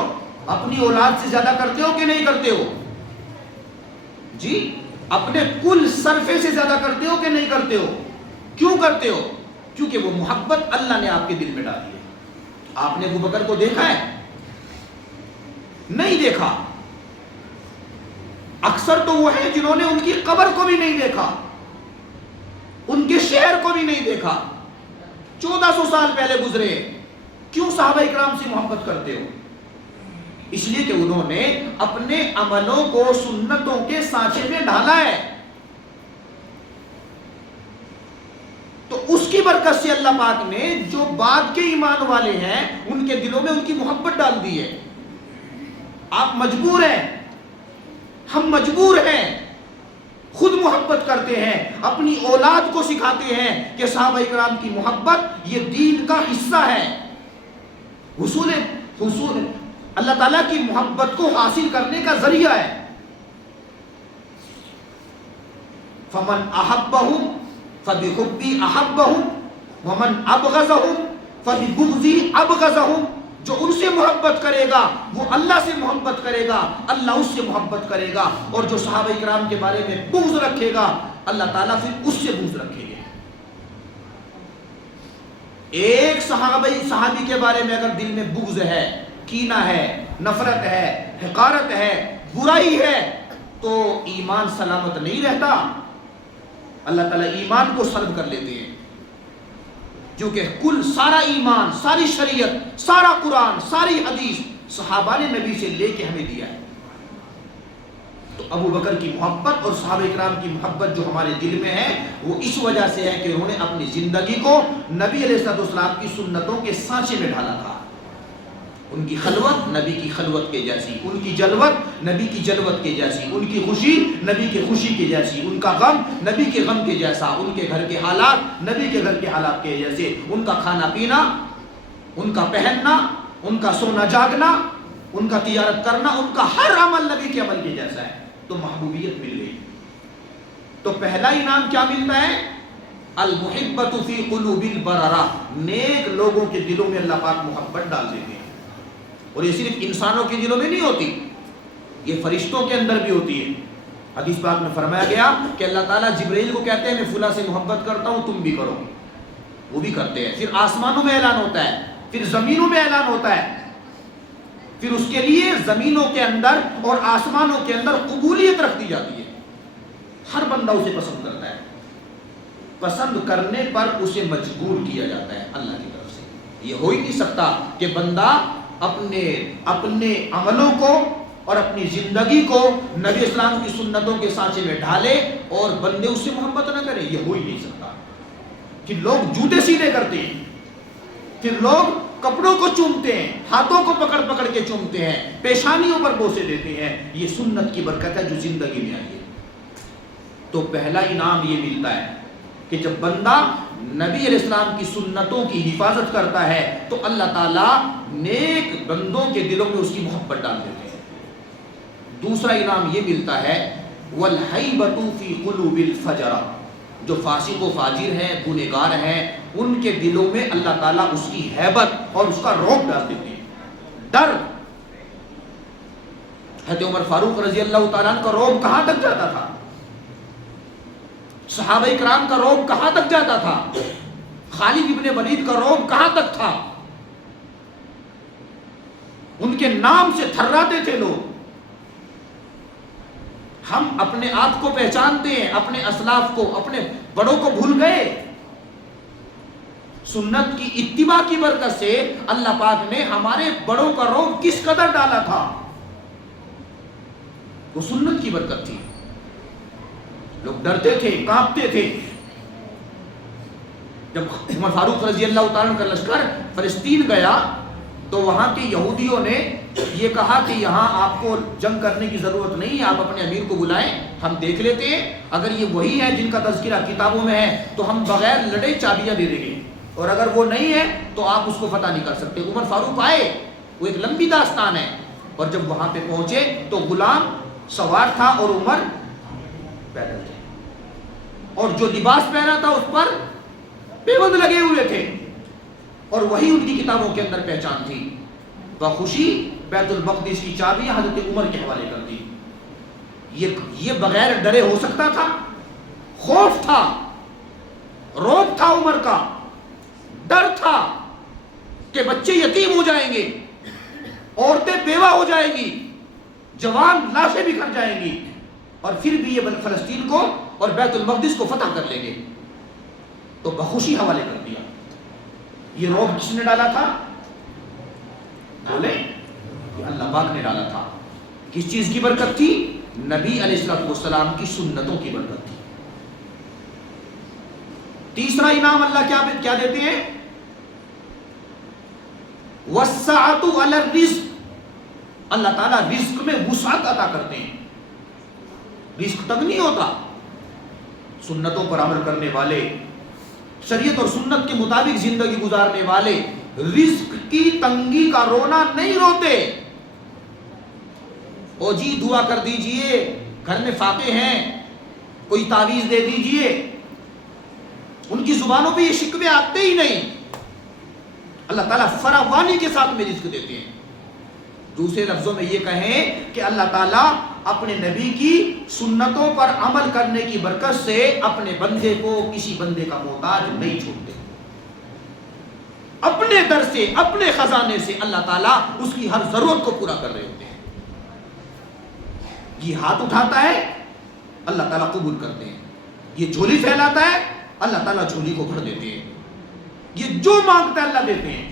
اپنی اولاد سے زیادہ کرتے ہو کہ نہیں کرتے ہو؟ جی، اپنے کل صرفے سے زیادہ کرتے ہو کہ نہیں کرتے ہو؟ کیوں کرتے ہو؟ کیونکہ وہ محبت اللہ نے آپ کے دل میں ڈالی ہے. آپ نے ابو بکر کو دیکھا ہے؟ نہیں دیکھا. اکثر تو وہ ہیں جنہوں نے ان کی قبر کو بھی نہیں دیکھا، ان کے شہر کو بھی نہیں دیکھا. 1400 سال پہلے گزرے. کیوں صحابہ اکرام سے محبت کرتے ہو؟ اس لیے کہ انہوں نے اپنے عملوں کو سنتوں کے سانچے میں ڈھالا ہے. تو اس کی برکت سے اللہ پاک نے جو بعد کے ایمان والے ہیں ان کے دلوں میں ان کی محبت ڈال دی ہے. آپ مجبور ہیں، ہم مجبور ہیں، خود محبت کرتے ہیں، اپنی اولاد کو سکھاتے ہیں کہ صحابہ اکرام کی محبت یہ دین کا حصہ ہے. حصول اللہ تعالیٰ کی محبت کو حاصل کرنے کا ذریعہ ہے. فمن احبہم فبحبی احبہم ومن ابغضہم فببغضی ابغضہم، جو ان سے محبت کرے گا وہ اللہ سے محبت کرے گا، اللہ اس سے محبت کرے گا، اور جو صحابہ کرام کے بارے میں بغض رکھے گا اللہ تعالیٰ پھر اس سے بغض رکھے گا۔ ایک صحابی کے بارے میں اگر دل میں بغض ہے، کینہ ہے، نفرت ہے، حقارت ہے، برائی ہے، تو ایمان سلامت نہیں رہتا، اللہ تعالیٰ ایمان کو سلب کر لیتے ہیں، کیونکہ کل سارا ایمان، ساری شریعت، سارا قرآن، ساری حدیث صحابہ نے نبی سے لے کے ہمیں دیا ہے۔ تو ابو بکر کی محبت اور صحابہ کرام کی محبت جو ہمارے دل میں ہے وہ اس وجہ سے ہے کہ انہوں نے اپنی زندگی کو نبی علیہ السلام کی سنتوں کے سانچے میں ڈھالا تھا۔ ان کی خلوت نبی کی خلوت کے جیسی، ان کی جلوت نبی کی جلوت کے جیسی، ان کی خوشی نبی کی خوشی کے جیسی، ان کا غم نبی کے غم کے جیسا، ان کے گھر کے حالات نبی کے گھر کے حالات کے جیسے، ان کا کھانا پینا، ان کا پہننا، ان کا سونا جاگنا، ان کا تجارت کرنا، ان کا ہر عمل نبی کے عمل کے جیسا ہے، تو محبوبیت مل گئی۔ تو پہلا انعام کیا ملتا ہے؟ المحبت فی قلوب البررہ، نیک لوگوں کے دلوں میں اللہ پاک محبت ڈال دیتے ہیں، اور یہ صرف انسانوں کے دلوں میں نہیں ہوتی، یہ فرشتوں کے اندر بھی ہوتی ہے۔ حدیث پاک میں فرمایا گیا کہ اللہ تعالیٰ جبرائیل کو کہتے ہیں میں فلاں سے محبت کرتا ہوں، تم بھی کرو، وہ بھی کرتے ہیں۔ پھر آسمانوں میں اعلان ہوتا ہے، پھر زمینوں میں اعلان ہوتا ہے، پھر اس کے لیے زمینوں کے اندر اور آسمانوں کے اندر قبولیت رکھ دی جاتی ہے، ہر بندہ اسے پسند کرتا ہے، پسند کرنے پر اسے مجبور کیا جاتا ہے اللہ کی طرف سے۔ یہ ہو ہی نہیں سکتا کہ بندہ اپنے عملوں کو اور اپنی زندگی کو نبی اسلام کی سنتوں کے سانچے میں ڈھالے اور بندے اس سے محبت نہ کرے، یہ ہو ہی نہیں سکتا۔ کہ لوگ جوتے سیدھے کرتے ہیں، پھر لوگ کپڑوں کو چومتے ہیں، ہاتھوں کو پکڑ پکڑ کے چومتے ہیں، پیشانیوں پر بوسے دیتے ہیں، یہ سنت کی برکت ہے جو زندگی میں آئی ہے۔ تو پہلا انعام یہ ملتا ہے کہ جب بندہ نبی علیہ السلام کی سنتوں کی حفاظت کرتا ہے تو اللہ تعالیٰ نیک بندوں کے دلوں میں اس کی محبت ڈال دیتے ہیں۔ دوسرا انعام یہ ملتا ہے وَالْحَيْبَةُ فِي قُلُوبِ الْفَجَرَةِ، جو فاسق و فاجر ہیں، گنہگار ہیں، ان کے دلوں میں اللہ تعالیٰ اس کی ہیبت اور اس کا رعب ڈال دیتے ہیں، ڈر۔ حضرت عمر فاروق رضی اللہ تعالیٰ عنہ کا رعب کہاں تک جاتا تھا؟ صحابہ کرام کا رعب کہاں تک جاتا تھا؟ خالد ابن ولید کا رعب کہاں تک تھا؟ ان کے نام سے تھراتے تھے لوگ۔ ہم اپنے آپ کو پہچانتے ہیں، اپنے اسلاف کو، اپنے بڑوں کو بھول گئے۔ سنت کی اتباع کی برکت سے اللہ پاک نے ہمارے بڑوں کا رعب کس قدر ڈالا تھا، وہ سنت کی برکت تھی۔ لوگ ڈرتے تھے، کانپتے تھے۔ جب عمر فاروق رضی اللہ تعالیٰ کا لشکر فلسطین گیا تو وہاں کے یہودیوں نے یہ کہا کہ یہاں آپ کو جنگ کرنے کی ضرورت نہیں ہے، آپ اپنے امیر کو بلائیں، ہم دیکھ لیتے ہیں، اگر یہ وہی ہے جن کا تذکرہ کتابوں میں ہے تو ہم بغیر لڑے چابیاں دے دیں گے، اور اگر وہ نہیں ہے تو آپ اس کو فتح نہیں کر سکتے۔ عمر فاروق آئے، وہ ایک لمبی داستان ہے، اور جب وہاں پہ پہنچے تو غلام سوار تھا اور عمر پیدل تھے، اور جو لباس پہنا تھا اس پر پیوند لگے ہوئے تھے، اور وہی ان کی کتابوں کے اندر پہچان تھی۔ بخوشی بیت المقدس کی چابیاں حضرت عمر کے حوالے کر دی۔ یہ بغیر ڈرے ہو سکتا تھا؟ خوف تھا، رعب تھا عمر کا، ڈر تھا کہ بچے یتیم ہو جائیں گے، عورتیں بیوہ ہو جائیں گی، جوان لاشیں بکھر جائیں گی، اور پھر بھی یہ فلسطین کو اور بیت المقدس کو فتح کر لیں گے، تو بخوشی حوالے کر دیا۔ یہ رعب کس نے ڈالا تھا؟ بولے کہ اللہ پاک نے ڈالا تھا۔ کس چیز کی برکت تھی؟ نبی علیہ السلام کی سنتوں کی برکت تھی۔ تیسرا انعام اللہ کیا دیتے ہیں؟ وَالسَّعَةُ عَلَى الرِّزْقِ، اللہ تعالیٰ رزق میں وسعت عطا کرتے ہیں، رزق تنگ نہیں ہوتا۔ سنتوں پر عمل کرنے والے، شریعت اور سنت کے مطابق زندگی گزارنے والے رزق کی تنگی کا رونا نہیں روتے۔ او جی دعا کر دیجئے، گھر میں فاقے ہیں، کوئی تعویذ دے دیجئے، ان کی زبانوں پہ یہ شکوے آتے ہی نہیں. اللہ تعالیٰ فراوانی کے ساتھ میں رزق دیتے ہیں. دوسرے لفظوں میں یہ کہیں کہ اللہ تعالیٰ اپنے نبی کی سنتوں پر عمل کرنے کی برکت سے اپنے بندے کو کسی بندے کا محتاج نہیں چھوڑتے. اپنے در سے اپنے خزانے سے اللہ تعالیٰ اس کی ہر ضرورت کو پورا کر رہے ہوتے ہیں. یہ ہاتھ اٹھاتا ہے اللہ تعالیٰ قبول کرتے ہیں. یہ جھولی پھیلاتا ہے اللہ تعالیٰ جھولی کو بھر دیتے ہیں. یہ جو مانگتا ہے اللہ دیتے ہیں.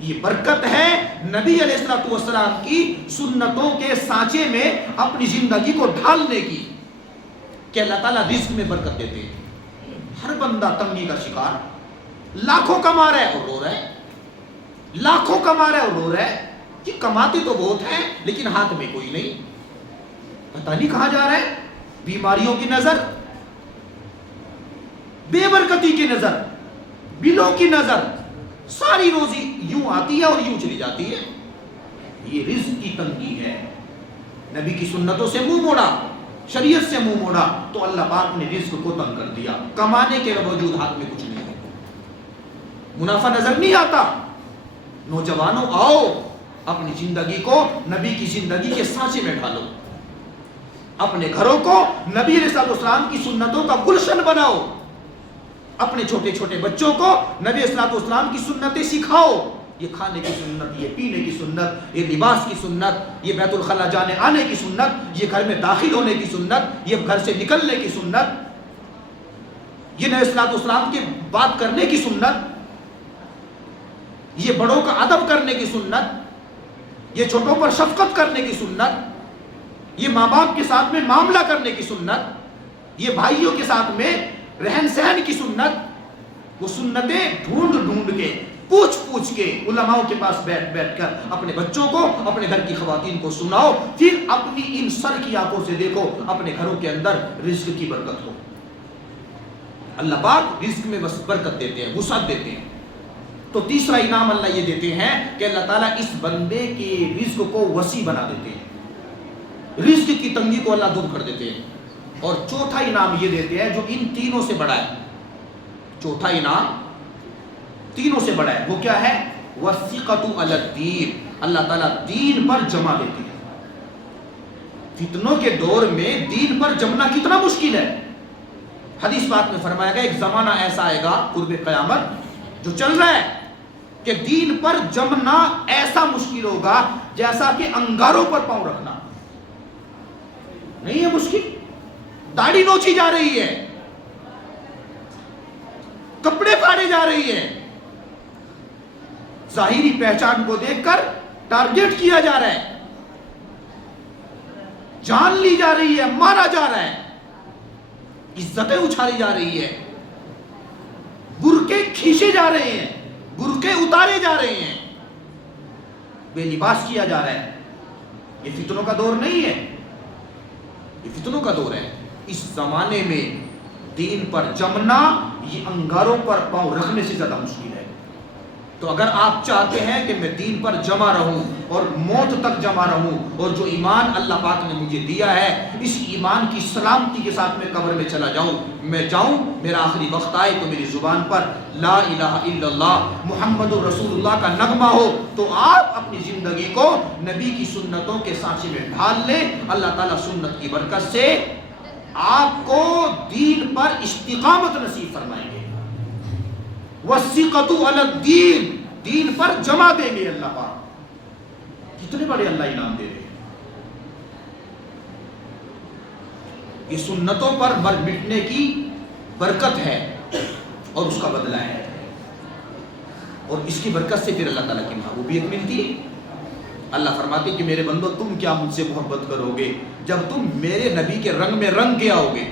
یہ برکت ہے نبی علیہ السلام کی سنتوں کے سانچے میں اپنی زندگی کو ڈھالنے کی کہ اللہ تعالیٰ رزق میں برکت دیتے ہیں. ہر بندہ تنگی کا شکار, لاکھوں کما رہا ہے اور رو رہا ہے, لاکھوں کما رہا ہے اور رو رہا ہے کہ کماتے تو بہت ہیں لیکن ہاتھ میں کوئی نہیں, پتہ نہیں کہاں جا رہا ہے. بیماریوں کی نظر, بے برکتی کی نظر, بلوں کی نظر, ساری روزی یوں آتی ہے اور یوں چلی جاتی ہے. یہ رزق کی تنگی ہے. نبی کی سنتوں سے منہ موڑا, شریعت سے منہ موڑا تو اللہ پاک نے رزق کو تنگ کر دیا. کمانے کے باوجود ہاتھ میں کچھ نہیں ہے, منافع نظر نہیں آتا. نوجوانوں آؤ اپنی زندگی کو نبی کی زندگی کے سانچے میں ڈھالو. اپنے گھروں کو نبی علیہ السلام کی سنتوں کا گلشن بناؤ. اپنے چھوٹے چھوٹے بچوں کو نبی علیہ السلام کی سنتیں سکھاؤ. یہ کھانے کی سنت, یہ پینے کی سنت, یہ لباس کی سنت, یہ بیت الخلا جانے آنے کی سنت, یہ گھر میں داخل ہونے کی سنت, یہ گھر سے نکلنے کی سنت, یہ نبی علیہ السلام کی بات کرنے کی سنت, یہ بڑوں کا ادب کرنے کی سنت, یہ چھوٹوں پر شفقت کرنے کی سنت, یہ ماں باپ کے ساتھ میں معاملہ کرنے کی سنت, یہ بھائیوں کے ساتھ میں رہن سہن کی سنت. وہ سنتیں ڈھونڈ ڈھونڈ کے, پوچھ پوچھ کے علماء کے پاس بیٹھ بیٹھ کر اپنے بچوں کو, اپنے گھر کی خواتین کو سناؤ. پھر اپنی ان سر کی آنکھوں سے دیکھو اپنے گھروں کے اندر رزق کی برکت ہو. اللہ پاک رزق میں برکت دیتے ہیں, وسعت دیتے ہیں. تو تیسرا انعام اللہ یہ دیتے ہیں کہ اللہ تعالیٰ اس بندے کے رزق کو وسیع بنا دیتے ہیں, رزق کی تنگی کو اللہ دور کر دیتے ہیں. اور چوتھا انعام یہ دیتے ہیں جو ان تینوں سے بڑا ہے. چوتھا انعام تینوں سے بڑا ہے, وہ کیا ہے؟ وَالثِّقَةُ عَلَى الدِّينِ. اللہ تعالیٰ دین پر جمع دیتے ہیں. فتنوں کے دور میں دین پر جمنا کتنا مشکل ہے. حدیث پاک میں فرمایا گیا ایک زمانہ ایسا آئے گا قرب قیامت جو چل رہا ہے کہ دین پر جمنا ایسا مشکل ہوگا جیسا کہ انگاروں پر پاؤں رکھنا. نہیں ہے مشکل, داڑھی نوچی جا رہی ہے, کپڑے پھاڑے جا رہی ہے, ظاہری پہچان کو دیکھ کر ٹارگیٹ کیا جا رہا ہے, جان لی جا رہی ہے, مارا جا رہا ہے, عزتیں اچھالی جا رہی ہے, برقعے کھینچے جا رہے ہیں, برقعے اتارے جا رہے ہیں, بے لباس کیا جا رہا ہے. یہ فتنوں کا دور نہیں ہے, یہ فتنوں کا دور ہے. اس زمانے میں دین پر جمنا یہ انگاروں پر پاؤں رکھنے سے زیادہ مشکل ہے. تو اگر آپ چاہتے ہیں کہ میں دین پر جمع رہوں اور موت تک جمع رہوں اور جو ایمان اللہ پاک نے مجھے دیا ہے اس ایمان کی سلامتی کے ساتھ میں قبر میں چلا جاؤں, میں جاؤں میرا آخری وقت آئے تو میری زبان پر لا الہ الا اللہ محمد رسول اللہ کا نغمہ ہو, تو آپ اپنی زندگی کو نبی کی سنتوں کے سانچے میں ڈھال لیں. اللہ تعالیٰ سنت کی برکت سے آپ کو دین پر استقامت نصیب فرمائیں گے. وَالثِّقَةُ عَلَى الدِّينِ, دین پر جمع دیں گے اللہ پاک. کتنے بڑے اللہ انعام دے رہے ہیں. یہ سنتوں پر مر مٹنے کی برکت ہے اور اس کا بدلہ ہے, اور اس کی برکت سے پھر اللہ تعالیٰ کی محبوبیت ملتی ہے. اللہ فرماتے کہ میرے بندو تم کیا مجھ سے محبت کرو گے جب تم میرے نبی کے رنگ میں رنگ کے آؤ گے,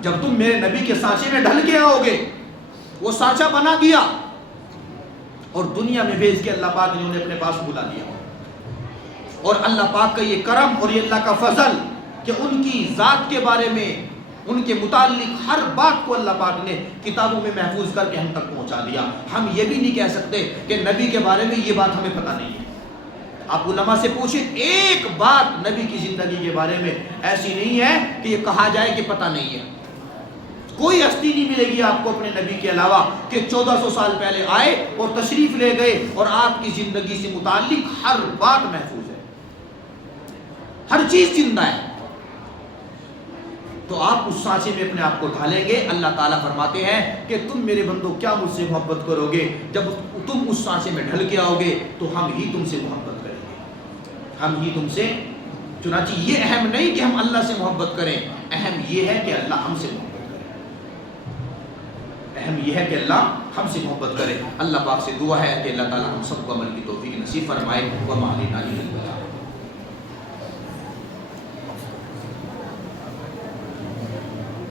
جب تم میرے نبی کے سانچے میں ڈھل کے آؤ گے. وہ سانچہ بنا دیا اور دنیا میں بھیج کے اللہ پاک نے انہیں اپنے پاس بلا لیا. اور اللہ پاک کا یہ کرم اور یہ اللہ کا فضل کہ ان کی ذات کے بارے میں ان کے متعلق ہر بات کو اللہ پاک نے کتابوں میں محفوظ کر کے ہم تک پہنچا دیا. ہم یہ بھی نہیں کہہ سکتے کہ نبی کے بارے میں یہ بات ہمیں پتہ نہیں ہے. آپ علماء سے پوچھیں, ایک بات نبی کی زندگی کے بارے میں ایسی نہیں ہے کہ یہ کہا جائے کہ پتہ نہیں ہے. کوئی ہستی نہیں ملے گی آپ کو اپنے نبی کے علاوہ کہ 1400 سال پہلے آئے اور تشریف لے گئے اور آپ کی زندگی سے متعلق ہر بات محفوظ ہے، ہر چیز زندہ ہے۔ تو آپ اس سانچے میں اپنے آپ کو ڈھالیں گے۔ اللہ تعالیٰ فرماتے ہیں کہ تم میرے بندو کیا مجھ سے محبت کرو گے؟ جب تم اس سانچے میں ڈھل کے آؤ گے تو ہم ہی تم سے محبت کریں گے، ہم ہی تم سے۔ چنانچہ یہ اہم نہیں کہ ہم اللہ سے محبت کریں، اہم یہ ہے کہ اللہ ہم سے محبت کرے، اہم یہ ہے کہ اللہ ہم سے محبت کرے۔ اللہ پاک سے دعا ہے کہ اللہ تعالیٰ ہم سب کو عمل کی توفیق نصیب فرمائے۔ وما علینا الا البلاغ۔